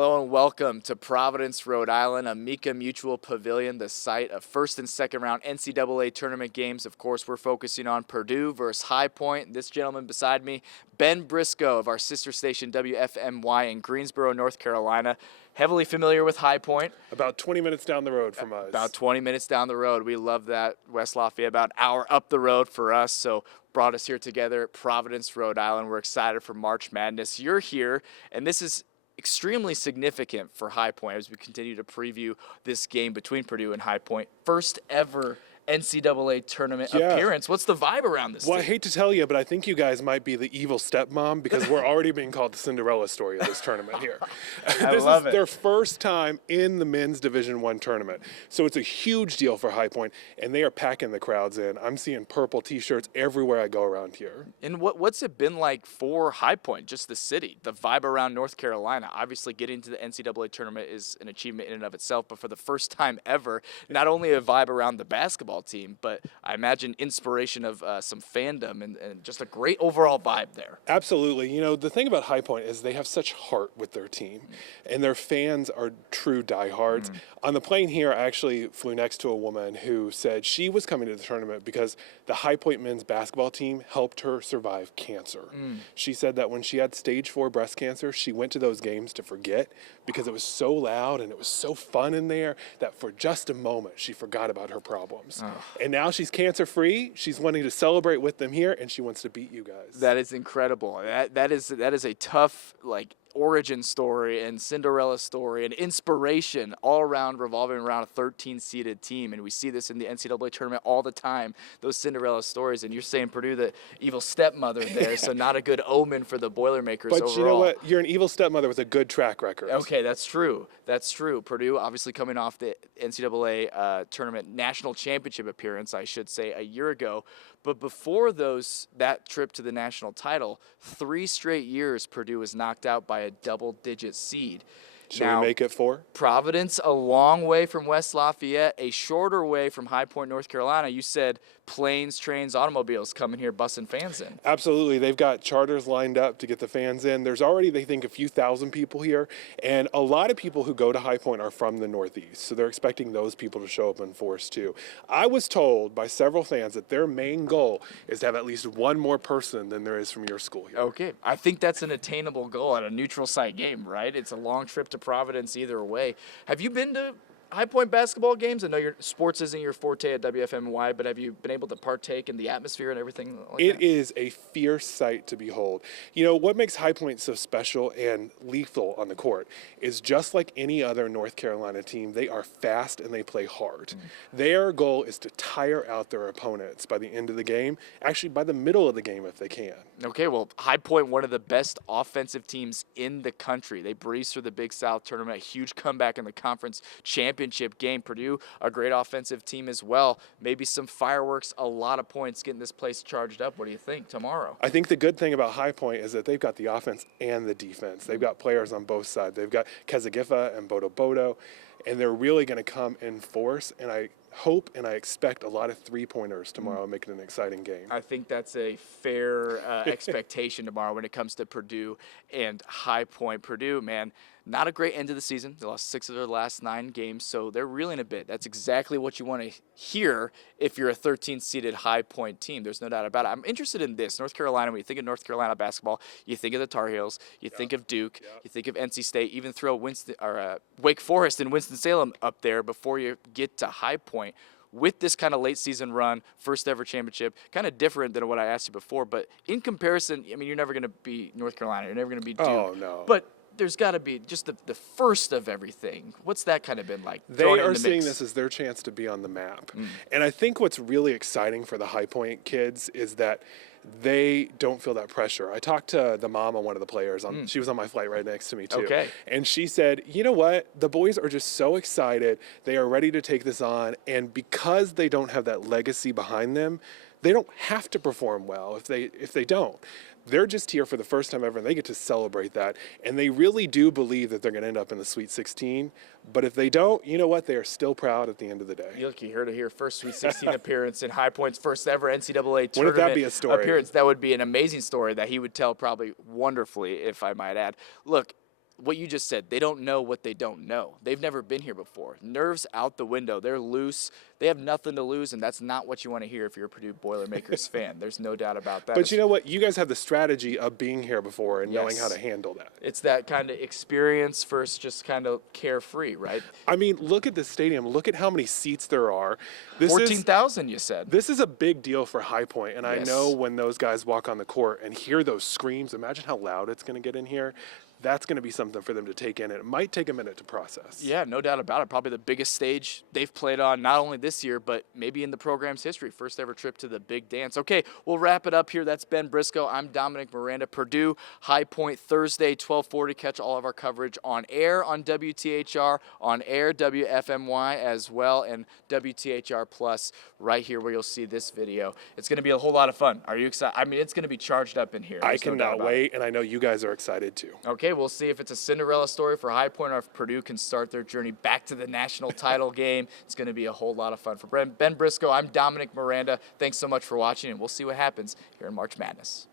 Hello and welcome to Providence, Rhode Island, Amica Mutual Pavilion, the site of first and second round NCAA tournament games. Of course, we're focusing on Purdue versus High Point. This gentleman beside me, Ben Briscoe of our sister station WFMY in Greensboro, North Carolina. Heavily familiar with High Point. About 20 minutes down the road from us. About 20 minutes down the road. We love that. West Lafayette, about an hour up the road for us. So brought us here together at Providence, Rhode Island. We're excited for March Madness. You're here, and this is extremely significant for High Point as we continue to preview this game between Purdue and High Point. First ever NCAA tournament appearance. What's the vibe around this? Well, I hate to tell you, but I think you guys might be the evil stepmom because we're already being called the Cinderella story of this tournament here. This is their first time in the men's Division I tournament. So it's a huge deal for High Point, and they are packing the crowds in. I'm seeing purple T-shirts everywhere I go around here. And what's it been like for High Point, just the city, the vibe around North Carolina? Obviously, getting to the NCAA tournament is an achievement in and of itself, but for the first time ever, not only a vibe around the basketball team, but I imagine inspiration of some fandom and just a great overall vibe there. Absolutely. You know, the thing about High Point is they have such heart with their team, and their fans are true diehards. On the plane here, I actually flew next to a woman who said she was coming to the tournament because the High Point men's basketball team helped her survive cancer. She said that when she had stage 4 breast cancer, she went to those games to forget because it was so loud and it was so fun in there that for just a moment she forgot about her problems. And now she's cancer-free. She's wanting to celebrate with them here, and she wants to beat you guys. That is incredible. That is a tough, origin story and Cinderella story and inspiration all around revolving around a 13-seeded team. And we see this in the NCAA tournament all the time, those Cinderella stories. And you're saying Purdue, the evil stepmother there, so not a good omen for the Boilermakers overall. But you know what? You're an evil stepmother with a good track record. Okay, that's true. That's true. Purdue obviously coming off the NCAA tournament national championship appearance, I should say, a year ago. But before that trip to the national title, 3 straight years Purdue was knocked out by a double-digit seed. Should we make it 4? Providence, a long way from West Lafayette, a shorter way from High Point, North Carolina. You said planes, trains, automobiles coming here bussing fans in. Absolutely. They've got charters lined up to get the fans in. There's already, they think, a few thousand people here. And a lot of people who go to High Point are from the Northeast. So they're expecting those people to show up in force, too. I was told by several fans that their main goal is to have at least one more person than there is from your school here. Okay. I think that's an attainable goal at a neutral site game, right? It's a long trip to Providence either way. Have you been to High Point basketball games? I know your sports isn't your forte at WFMY, but have you been able to partake in the atmosphere and everything like that? It is a fierce sight to behold. You know, what makes High Point so special and lethal on the court is just like any other North Carolina team, they are fast and they play hard. Their goal is to tire out their opponents by the end of the game, actually by the middle of the game if they can. Okay, well, High Point, one of the best offensive teams in the country. They breezed through the Big South tournament, a huge comeback in the conference championship game. Purdue, a great offensive team as well. Maybe some fireworks, a lot of points getting this place charged up. What do you think tomorrow? I think the good thing about High Point is that they've got the offense and the defense. They've got players on both sides. They've got Kezagifa and Bodo, and they're really going to come in force, and I hope and I expect a lot of three-pointers tomorrow, make it an exciting game. I think that's a fair expectation tomorrow when it comes to Purdue and High Point. Purdue, man, not a great end of the season. They lost 6 of their last 9 games, so they're reeling a bit. That's exactly what you want to hear if you're a 13th-seeded High Point team. There's no doubt about it. I'm interested in this. North Carolina, when you think of North Carolina basketball, you think of the Tar Heels, you think of Duke, you think of NC State, even throw Wake Forest and Winston-Salem up there before you get to High Point. With this kind of late season run, first ever championship, kind of different than what I asked you before, but in comparison, I mean, you're never going to be North Carolina. You're never going to be Duke. Oh, no. But there's got to be just the first of everything. What's that kind of been like? They are seeing this as their chance to be on the map. And I think what's really exciting for the High Point kids is that they don't feel that pressure. I talked to the mom of one of the players. She was on my flight right next to me, too. Okay. And she said, you know what? The boys are just so excited. They are ready to take this on. And because they don't have that legacy behind them, they don't have to perform well if they don't. They're just here for the first time ever, and they get to celebrate that. And they really do believe that they're going to end up in the Sweet 16. But if they don't, you know what? They are still proud at the end of the day. Look, you heard it here. First Sweet 16 appearance in High Point's first ever NCAA tournament Wouldn't that be a story? Appearance. That would be an amazing story that he would tell probably wonderfully, if I might add. Look, what you just said, they don't know what they don't know. They've never been here before. Nerves out the window. They're loose. They have nothing to lose, and that's not what you want to hear if you're a Purdue Boilermakers fan. There's no doubt about that. But you know what? You guys have the strategy of being here before and knowing Yes. how to handle that. It's that kind of experience versus just kind of carefree, right? I mean, look at the stadium. Look at how many seats there are. This 14,000, you said. This is a big deal for High Point, and I Yes. know when those guys walk on the court and hear those screams, imagine how loud it's going to get in here. That's going to be something for them to take in, and it might take a minute to process. Yeah, no doubt about it. Probably the biggest stage they've played on, not only this year, but maybe in the program's history. First ever trip to the big dance. Okay, we'll wrap it up here. That's Ben Briscoe. I'm Dominic Miranda. Purdue, High Point, Thursday, 12:40. Catch all of our coverage on air on WTHR, on air WFMY as well, and WTHR Plus right here where you'll see this video. It's going to be a whole lot of fun. Are you excited? I mean, it's going to be charged up in here. I There's no doubt cannot about it. wait, and I know you guys are excited too. Okay, we'll see if it's a Cinderella story for High Point or if Purdue can start their journey back to the national title game. It's going to be a whole lot of fun. For Ben Briscoe, I'm Dominic Miranda. Thanks so much for watching, and we'll see what happens here in March Madness.